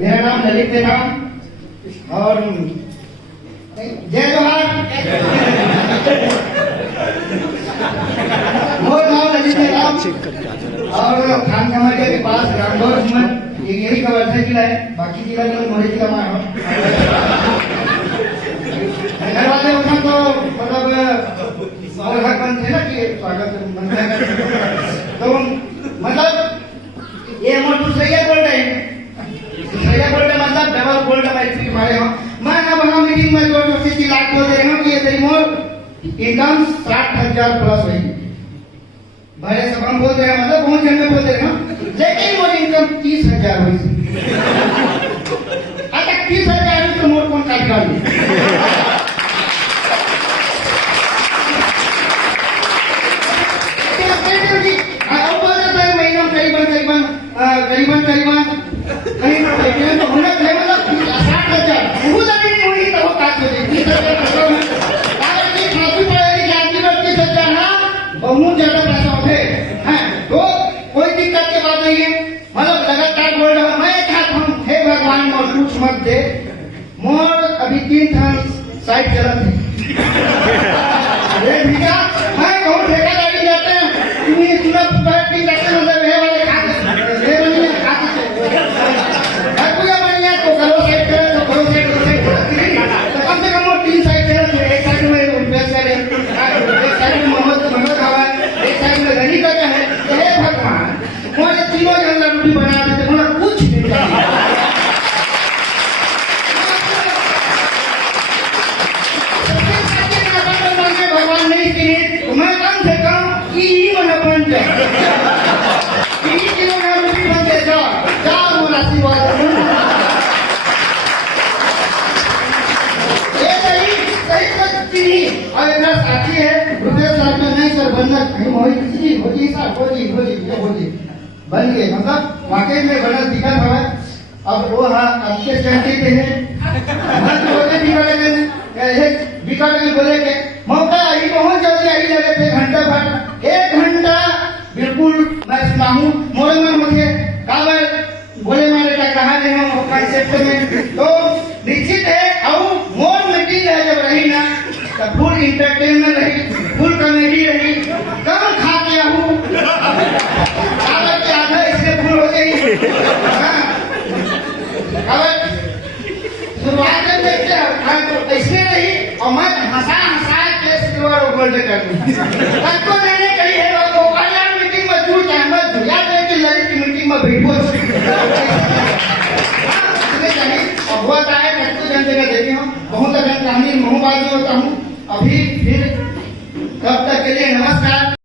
मेरा नाम ललित था और जय जोहार। मोर नाम ललित था और खान खमारिया के पास रामगढ़ घूमन यही कवर्धा जिला है, बाकी जिला में मोरे जिला में हो। घर वाले होना तो मतलब और हक बनते ना कि स्वागत तो मतलब ये हम दूसरे बोल रहे हैं, दूसरे बोल रहे मतलब डबल बोल रहा मैट्रिक हमारे हो। मैं अब हम मीटिंग में जो किसी लाख बोल रहे हैं कि ये तेरी मोर इनकम 60,000 प्लस हुई भले सब हम बोल रहे हैं मतलब बहुत जन में बोल रहे हैं, लेकिन मोर इनकम 30,000 हुई। अगर 30,000 तो मोर कौन काट डाली करीबन कहीं तो होना चाहिए मतलब 60,000 वो लगी नहीं हुई तो वो काट हो जाएगी। 30,000 ना बहुत ज्यादा पैसा उठे हैं तो कोई दिक्कत की बात नहीं है। मतलब लगातार बोल रहा हूँ मैं चाहता हूँ हे भगवान मोर कुछ मत दे। मोर अभी 3 साइड चला थे मैं बहुत ठेकेदारी जाते हैं तुम्हें तुरंत पार्टी करते मतलब है वाले बना देते बोला कुछ नहीं भगवान नहीं किए तो मैं कम से कम बन जाए बन जाए बोला आशीर्वाद और एक साथी है रुपये साहब में नहीं सर बनना होगी बन गए मतलब वाकई में बनल दिखत हवा। अब वो हाँ अच्छे चलते हैं बिका लगे बोले के मौका आई बहुत जल्दी आई लगे थे घंटा भर 1 घंटा बिल्कुल मैं सुना हूँ मोरे में मुझे काबर बोले मेरे का कहा नहीं हूँ कंसेप्ट में तो निश्चित है और मोर मीटिंग है जब रही ना तो फुल इंटरटेनमेंट रही, फुल कॉमेडी रही, कम खा के हूँ इससे फुल हो गई। शुरुआत में देखते हैं ऐसे रही और मैं हंसा के गोल्ड कर दूँ मैंने कही है कल्याण मीटिंग में जुड़ जाए मत जुड़ याद है कि ललित की मीटिंग में बैठो और हुआ था जन जगह देखे हूँ बहुत अगर कहानी महू बात में होता हूँ। अभी फिर तब तक के लिए नमस्कार।